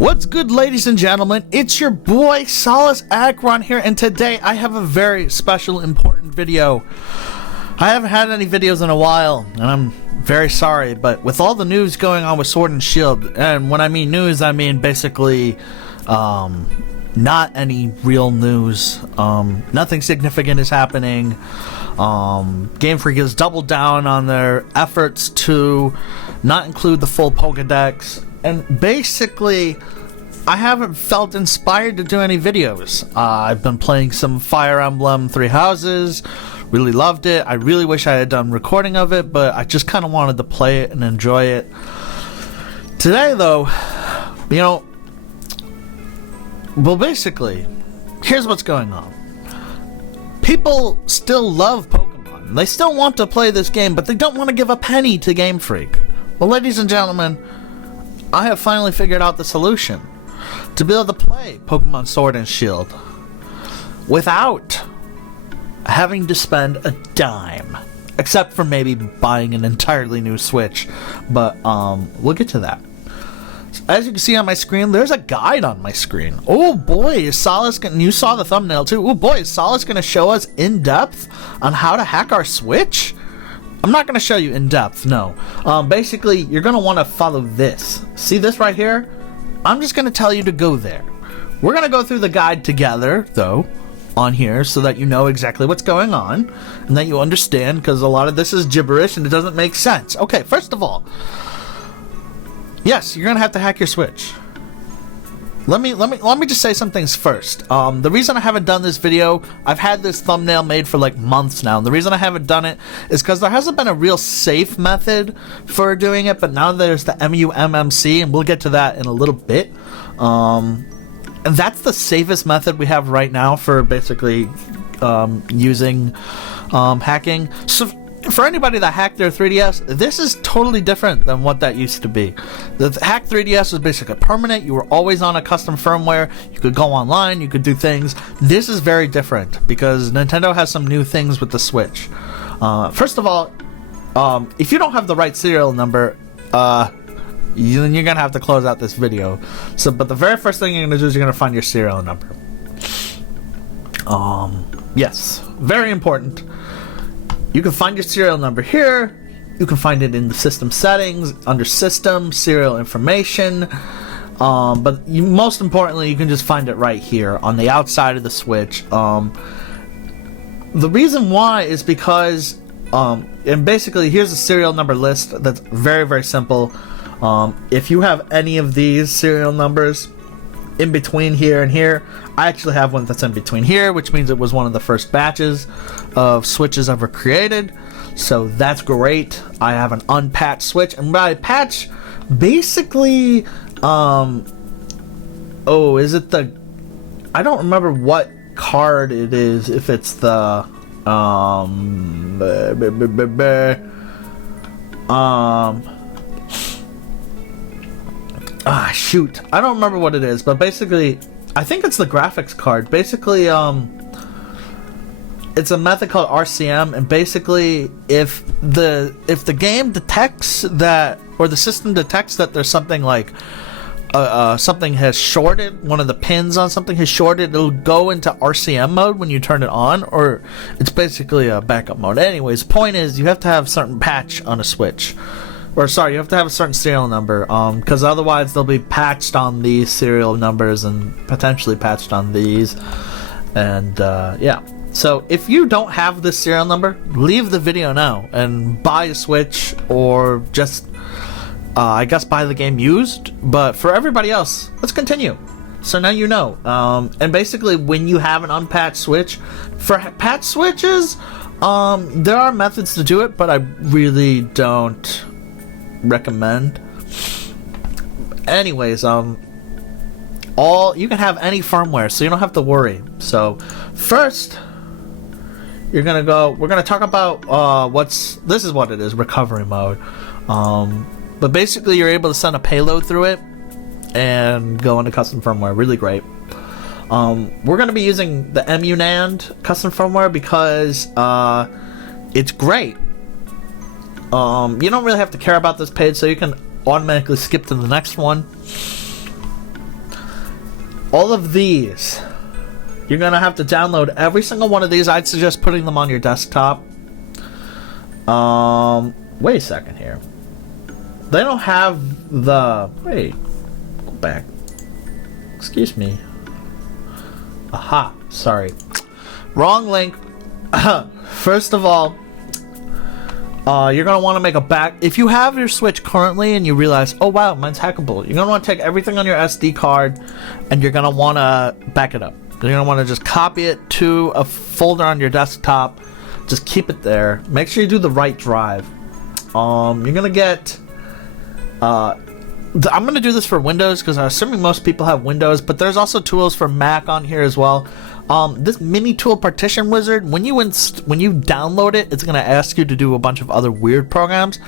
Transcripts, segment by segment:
What's good, ladies and gentlemen? It's your boy Solace Akron here, and today I have a very special, important video. I haven't had any videos in a while, and I'm very sorry, but with all the news going on with Sword and Shield, and when I mean news, I mean basically not any real news. Nothing significant is happening. Game Freak has doubled down on their efforts to not include the full Pokedex, and basically I haven't felt inspired to do any videos. I've been playing some Fire Emblem Three Houses, really loved it. I really wish I had done recording of it, but I just kind of wanted to play it and enjoy it. Today though, well, basically, here's what's going on. People still love Pokemon. They still want to play this game, but they don't want to give a penny to Game Freak. Well, ladies and gentlemen, I have finally figured out the solution to be able to play Pokemon Sword and Shield without having to spend a dime, except for maybe buying an entirely new Switch, but we'll get to that. As you can see on my screen, there's a guide on my screen. Oh boy, is Solace gonna, you saw the thumbnail too. Oh boy, is Solace gonna show us in depth on how to hack our Switch? I'm not gonna show you in depth, no. Basically, you're gonna wanna follow this. See this right here? I'm just gonna tell you to go there. We're gonna go through the guide together, though, on here, so that you know exactly what's going on, and that you understand, because a lot of this is gibberish and it doesn't make sense. Okay, first of all, yes, you're gonna have to hack your Switch. Let me just say some things first. The reason I haven't done this video, I've had this thumbnail made for like months now, and the reason I haven't done it is because there hasn't been a real safe method for doing it, but now there's the EmuMMC, and we'll get to that in a little bit. And that's the safest method we have right now for basically using hacking. So for anybody that hacked their 3DS, this is totally different than what that used to be. The hacked 3DS was basically permanent. You were always on a custom firmware. You could go online. You could do things. This is very different because Nintendo has some new things with the Switch. First of all, if you don't have the right serial number, you're going to have to close out this video. But the very first thing you're going to do is you're going to find your serial number. Yes, very important. You can find your serial number here. You can find it in the system settings, under system, serial information. But most importantly, you can just find it right here on the outside of the Switch. The reason why is because, and basically here's a serial number list that's very, very simple. If you have any of these serial numbers in between here and here, I actually have one that's in between here, which means it was one of the first batches of Switches ever created, so that's great. I have an unpatched Switch, and by patch, basically, is it the, I don't remember what card it is, if it's the, shoot, I don't remember what it is, but basically, I think it's the graphics card. Basically, it's a method called RCM, and basically, if the game detects that, or the system detects that there's something like something has shorted, one of the pins on something has shorted, it'll go into RCM mode when you turn it on, or it's basically a backup mode. Anyways, the point is, you have to have a certain patch on a Switch. Or sorry, you have to have a certain serial number, because otherwise they'll be patched on these serial numbers and potentially patched on these, and yeah. So if you don't have this serial number, leave the video now and buy a Switch, or just, I guess, buy the game used. But for everybody else, let's continue. So now you know. And basically, when you have an unpatched Switch, for patched Switches, there are methods to do it, but I really don't recommend. Anyways, you can have any firmware, so you don't have to worry. So first, we're gonna talk about this is what it is, recovery mode. But basically, you're able to send a payload through it and go into custom firmware. Really great. We're gonna be using the NAND custom firmware because it's great. You don't really have to care about this page, so you can automatically skip to the next one. all of these, you're gonna have to download every single one of these. I'd suggest putting them on your desktop. Wait a second here. They don't have the... Wait. Go back. Excuse me. Aha. Sorry. Wrong link. First of all, you're going to want to make a back... If you have your Switch currently and you realize, oh wow, mine's hackable, you're going to want to take everything on your SD card and you're going to want to back it up. You're going to want to just copy it to a folder on your desktop. Just keep it there. Make sure you do the right drive. You're going to get... I'm going to do this for Windows because I'm assuming most people have Windows, but there's also tools for Mac on here as well. This mini tool partition wizard, when you download it, it's going to ask you to do a bunch of other weird programs.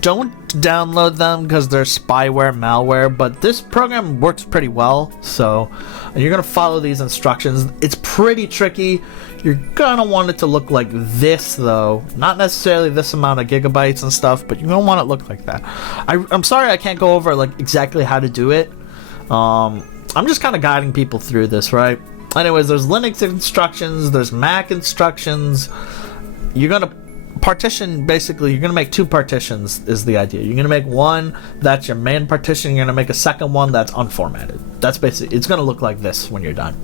Don't download them because they're spyware, malware, but this program works pretty well. So you're going to follow these instructions. It's pretty tricky. You're going to want it to look like this, though. Not necessarily this amount of gigabytes and stuff, but you're going to want it to look like that. I'm sorry I can't go over like exactly how to do it. I'm just kind of guiding people through this, right? Anyways, there's Linux instructions, there's Mac instructions. You're going to partition, basically, you're going to make two partitions is the idea. You're going to make one that's your main partition, you're going to make a second one that's unformatted. That's basically, it's going to look like this when you're done.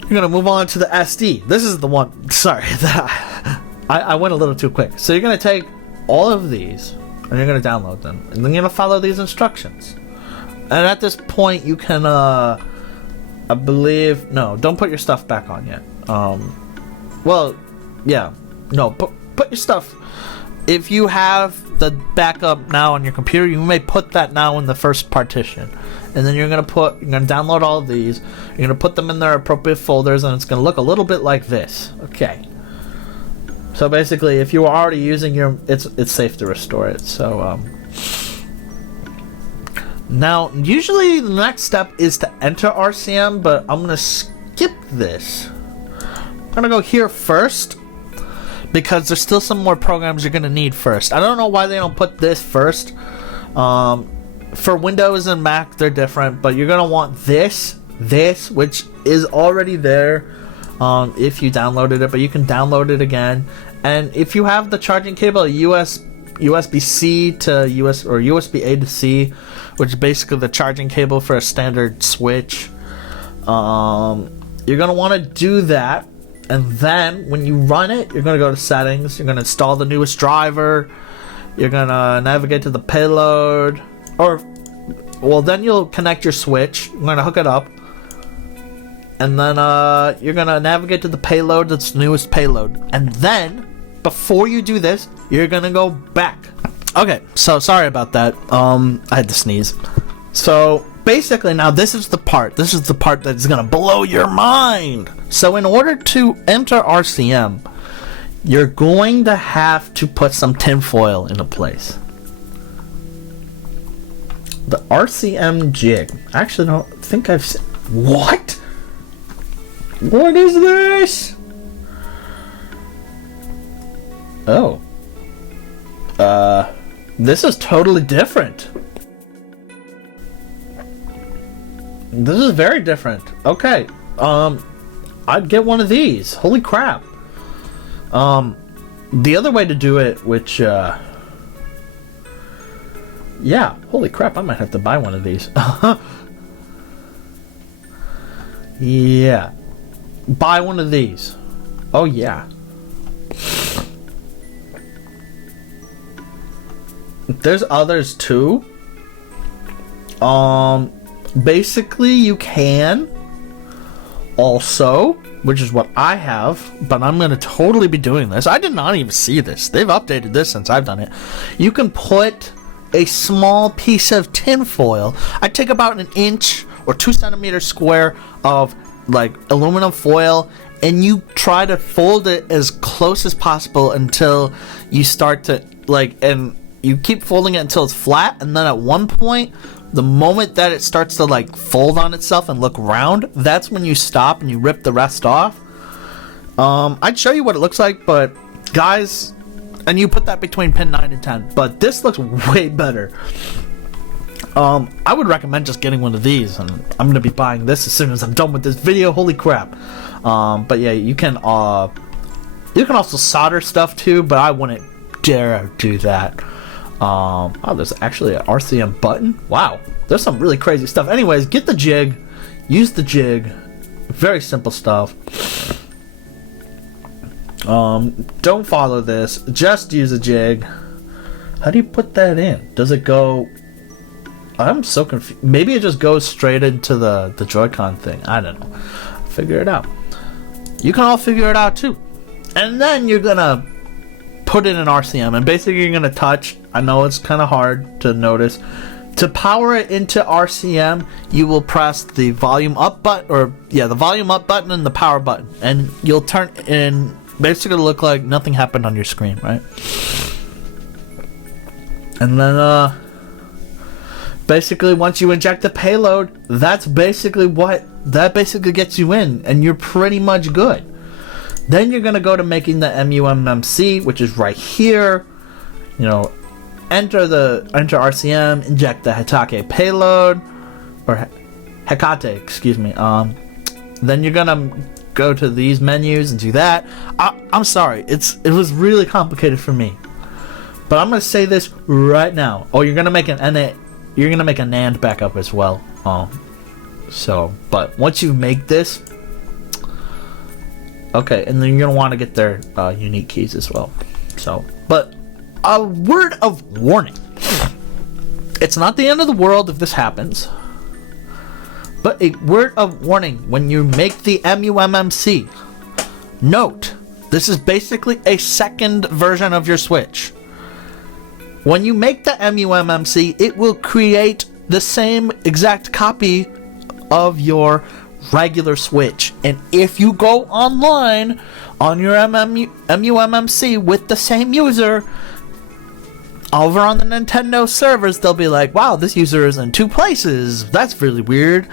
You're going to move on to the SD. This is the one, sorry, I went a little too quick. So you're going to take all of these and you're going to download them. And then you're going to follow these instructions. And at this point, you can, I believe, no, don't put your stuff back on yet. Well, yeah, no, put your stuff. If you have the backup now on your computer, you may put that now in the first partition, and then you're gonna download all of these. You're gonna put them in their appropriate folders, and it's gonna look a little bit like this. Okay. So basically, if you were already using it's safe to restore it. So now, usually the next step is to enter RCM, but I'm gonna skip this. I'm gonna go here first, because there's still some more programs you're gonna need first. I don't know why they don't put this first. For Windows and Mac, they're different, but you're gonna want this, which is already there if you downloaded it, but you can download it again. And if you have the charging cable, USB-C to US or USB-A to C, which is basically the charging cable for a standard Switch, you're gonna want to do that. And then when you run it, you're going to go to settings, you're going to install the newest driver, you're going to navigate to the payload, then you'll connect your Switch, you're going to hook it up, and then you're going to navigate to the payload, that's the newest payload. And then, before you do this, you're going to go back. Okay, so sorry about that, I had to sneeze. So basically, now this is the part that's gonna blow your mind. So in order to enter RCM, you're going to have to put some tinfoil into place. The RCM jig. I actually don't think I've seen. What? What is this? Oh. This is totally different. This is very different. Okay. I'd get one of these. Holy crap. The other way to do it, which, yeah. Holy crap, I might have to buy one of these. Yeah. Buy one of these. Oh, yeah. There's others, too. Basically, you can also, which is what I have, but I'm going to totally be doing this. I did not even see this. They've updated this since I've done it. You can put a small piece of tin foil. I take about 1 inch or 2 centimeters square of like aluminum foil, and you try to fold it as close as possible until you start to and you keep folding it until it's flat, and then at one point, the moment that it starts to fold on itself and look round, that's when you stop and you rip the rest off. I'd show you what it looks like, but guys, and you put that between pin 9 and 10, but this looks way better. I would recommend just getting one of these, and I'm gonna be buying this as soon as I'm done with this video. Holy crap! But yeah, you can also solder stuff too, but I wouldn't dare do that. Oh, there's actually an RCM button. Wow, there's some really crazy stuff. Anyways, get the jig, use the jig. Very simple stuff. Don't follow this. Just use a jig. How do you put that in? Does it go? I'm so confused. Maybe it just goes straight into the Joy-Con thing. I don't know. Figure it out. You can all figure it out too. And then you're gonna put in an RCM, and basically you're gonna touch. I know it's kind of hard to notice. To power it into RCM, you will press the volume up button, the volume up button and the power button, and you'll turn in. Basically, look like nothing happened on your screen, right? And then, basically, once you inject the payload, that basically gets you in, and you're pretty much good. Then you're gonna go to making the EmuMMC, which is right here. You know, enter RCM, inject the Hekate payload, or Hekate, excuse me. Then you're gonna go to these menus and do that. I'm sorry, it was really complicated for me, but I'm gonna say this right now. Oh, you're gonna make a NAND backup as well. But once you make this, okay, and then you're gonna want to get their unique keys as well. But a word of warning: it's not the end of the world if this happens. But a word of warning: when you make the EmuMMC, note, this is basically a second version of your Switch. When you make the EmuMMC, it will create the same exact copy of your regular Switch. And if you go online on your EmuMMC with the same user, over on the Nintendo servers, they'll be like, wow, this user is in 2 places. That's really weird.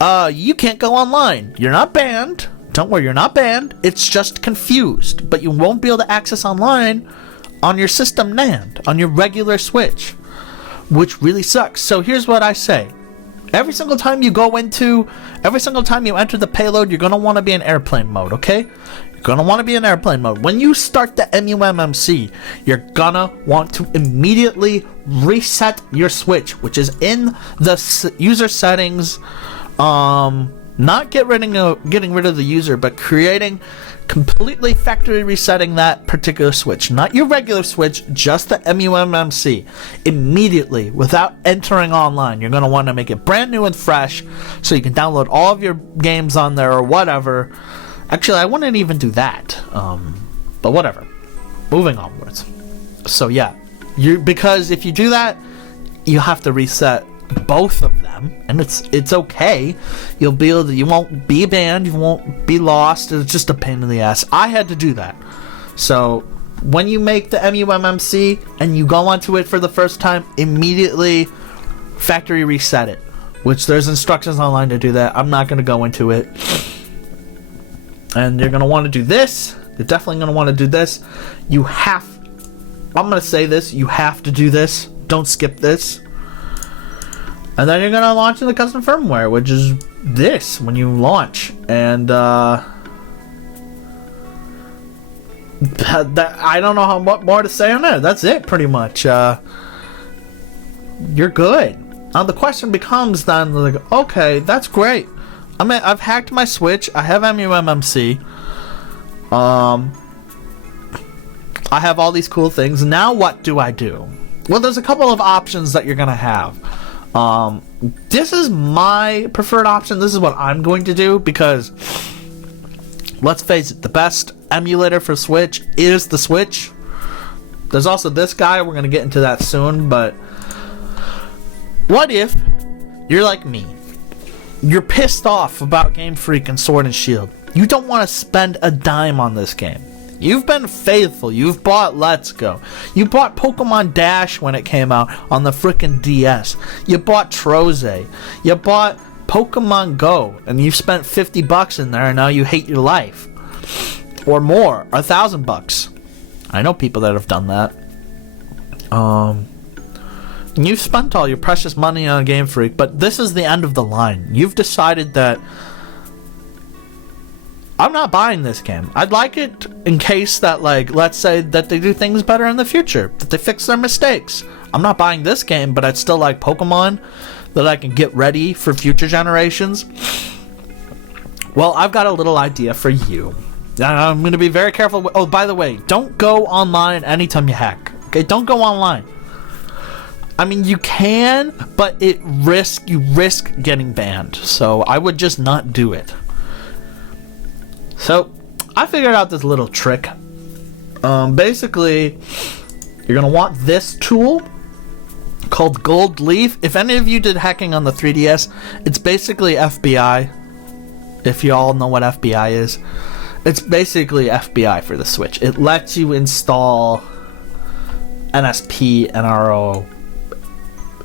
You can't go online. You're not banned. Don't worry, you're not banned. It's just confused. But you won't be able to access online on your system NAND, on your regular Switch, which really sucks. So here's what I say. Every single time you enter the payload, you're going to want to be in airplane mode, okay? You're going to want to be in airplane mode. When you start the EmuMMC, you're going to want to immediately reset your Switch, which is in the user settings. Not getting rid of the user, but completely factory resetting that particular Switch. Not your regular Switch, just the EmuMMC. Immediately, without entering online. You're going to want to make it brand new and fresh, so you can download all of your games on there or whatever. Actually, I wouldn't even do that. But whatever. Moving onwards. So yeah, because if you do that, you have to reset both of them, and it's okay. You won't be banned, you won't be lost. It's just a pain in the ass. I had to do that. So when you make the EmuMMC and you go onto it for the first time, immediately factory reset it, which there's instructions online to do that. I'm not going to go into it. And you're going to want to do this. You're definitely going to want to do this. I'm going to say this, you have to do this. Don't skip this. And then you're going to launch in the custom firmware, which is this when you launch. And I don't know what more to say on that. That's it, pretty much. You're good. Now the question becomes then, like, okay, that's great. I've hacked my Switch. I have EmuMMC. I have all these cool things. Now what do I do? Well, there's a couple of options that you're going to have. This is my preferred option. This is what I'm going to do because, let's face it, the best emulator for Switch is the Switch. There's also this guy. We're going to get into that soon. But what if you're like me? You're pissed off about Game Freak and Sword and Shield. You don't want to spend a dime on this game. You've been faithful. You've bought Let's Go. You bought Pokemon Dash when it came out on the frickin' DS. You bought Troze. You bought Pokemon Go, and you've spent $50 in there, and now you hate your life. Or more, $1,000. I know people that have done that. You've spent all your precious money on Game Freak, but this is the end of the line. You've decided that I'm not buying this game. I'd like it in case that, like, let's say that they do things better in the future, that they fix their mistakes. I'm not buying this game, but I'd still like Pokemon that I can get ready for future generations. Well, I've got a little idea for you. I'm going to be very careful. Oh, by the way, don't go online anytime you hack. Okay, don't go online. I mean, you can, but you risk getting banned. So I would just not do it. So I figured out this little trick. Basically, you're going to want this tool called GoldLeaf. If any of you did hacking on the 3DS, it's basically FBI. If you all know what FBI is, it's basically FBI for the Switch. It lets you install NSP, NRO.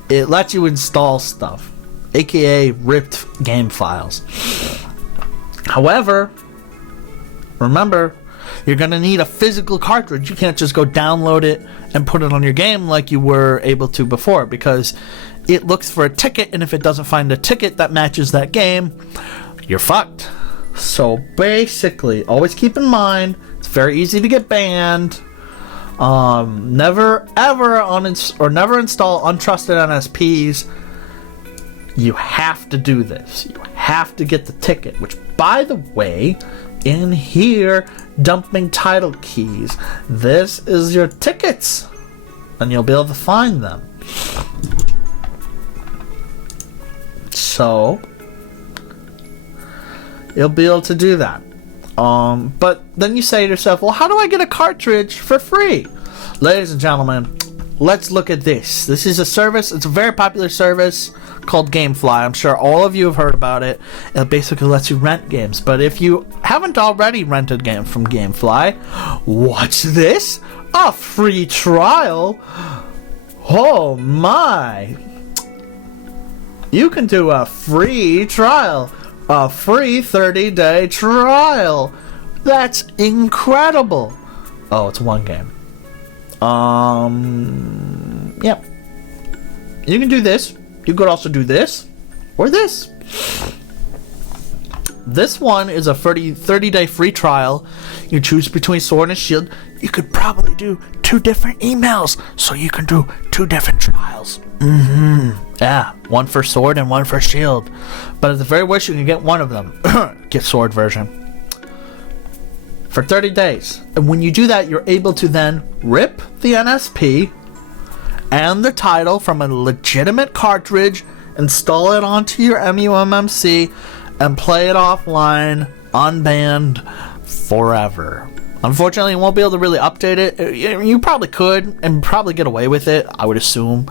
It lets you install stuff, aka ripped game files. However, remember, you're going to need a physical cartridge. You can't just go download it and put it on your game like you were able to before, because it looks for a ticket, and if it doesn't find a ticket that matches that game, you're fucked. So basically, always keep in mind, it's very easy to get banned. Never ever never install untrusted NSPs. You have to do this. You have to get the ticket, which, by the way, in here, dumping title keys. This is your tickets, and you'll be able to find them. So you'll be able to do that. But then you say to yourself, well, how do I get a cartridge for free? Ladies and gentlemen, let's look at this. This is a service. It's a very popular service called GameFly. I'm sure all of you have heard about it. It basically lets you rent games. But if you haven't already rented games from GameFly, what's this? A free trial? Oh my! You can do a free trial. A free 30-day trial. That's incredible. Oh, it's one game. Yep. You can do this. You could also do this or this. This one is a 30-day free trial. You choose between Sword and Shield. You could probably do 2 different emails, so you can do 2 different trials. Yeah, one for Sword and one for Shield. But at the very worst, you can get one of them. Get Sword version. For 30 days. And when you do that, you're able to then rip the NSP and the title from a legitimate cartridge, install it onto your EmuMMC, and play it offline, unbanned, forever. Unfortunately, you won't be able to really update it. You probably could, and probably get away with it, I would assume.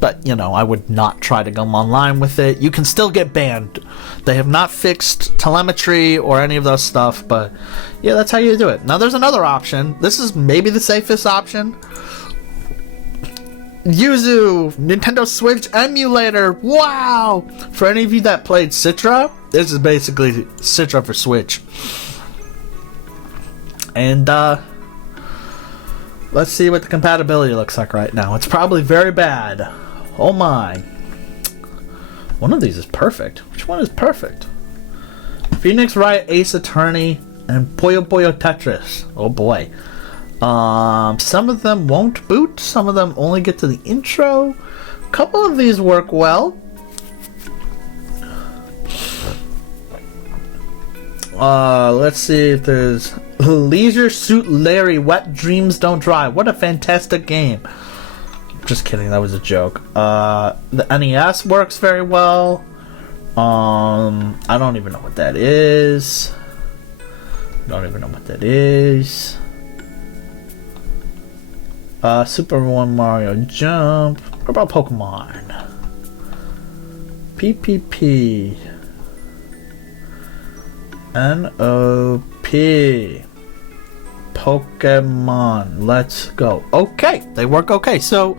But, you know, I would not try to go online with it. You can still get banned. They have not fixed telemetry or any of those stuff, but yeah, that's how you do it. Now, there's another option. This is maybe the safest option. Yuzu, Nintendo Switch emulator. Wow! For any of you that played Citra, this is basically Citra for Switch. And, let's see what the compatibility looks like right now. It's probably very bad. Oh my. One of these is perfect. Which one is perfect? Phoenix Wright, Ace Attorney, and Puyo Puyo Tetris. Oh boy. Some of them won't boot. Some of them only get to the intro. A couple of these work well. Let's see if there's Leisure Suit Larry, Wet Dreams Don't Dry. What a fantastic game. Just kidding, that was a joke. The NES works very well. I don't even know what that is. Super Mario Jump. What about Pokemon? PPP. NOP. Pokemon. Let's go. Okay, they work okay. So,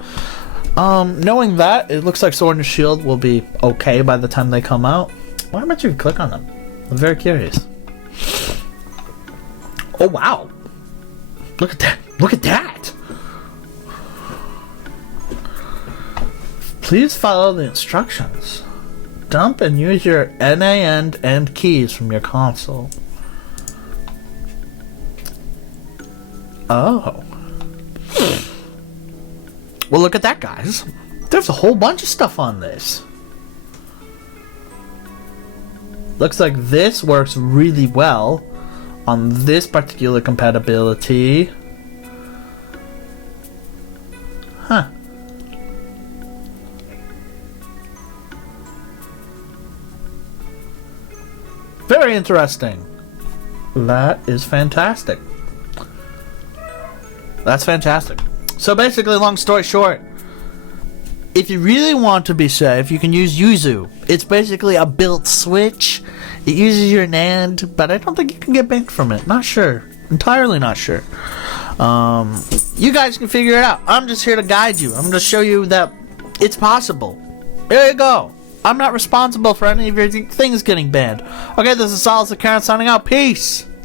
knowing that, it looks like Sword and Shield will be okay by the time they come out. Why don't you click on them? I'm very curious. Oh wow! Look at that! Look at that! Please follow the instructions. Dump and use your NAND and keys from your console. Oh. Well, look at that, guys. There's a whole bunch of stuff on this. Looks like this works really well on this particular compatibility. Huh. Very interesting. That is fantastic. That's fantastic. So basically, long story short, if you really want to be safe, you can use Yuzu. It's basically a built switch. It uses your NAND, but I don't think you can get banned from it. Not sure. Entirely not sure. You guys can figure it out. I'm just here to guide you. I'm going to show you that it's possible. There you go. I'm not responsible for any of your things getting banned. Okay, this is Solid Karen signing out. Peace.